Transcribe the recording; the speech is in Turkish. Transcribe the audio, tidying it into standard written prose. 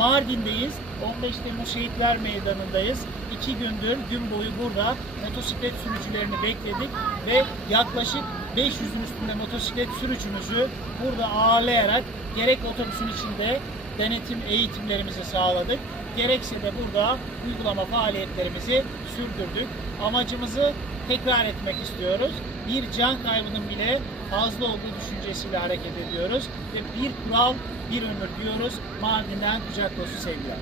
Mardin'deyiz. 15 Temmuz Şehitler Meydanı'ndayız. 2 gündür gün boyu burada motosiklet sürücülerini bekledik ve yaklaşık 500'ün üstünde motosiklet sürücümüzü burada ağırlayarak gerek otobüsün içinde denetim eğitimlerimizi sağladık, gerekse de burada uygulama faaliyetlerimizi sürdürdük. Amacımızı tekrar etmek istiyoruz. Bir can kaybının bile fazla olduğu düşüncesiyle hareket ediyoruz ve bir kural, bir ömür diyoruz. Mardin'den kucak dolusu sevgiler.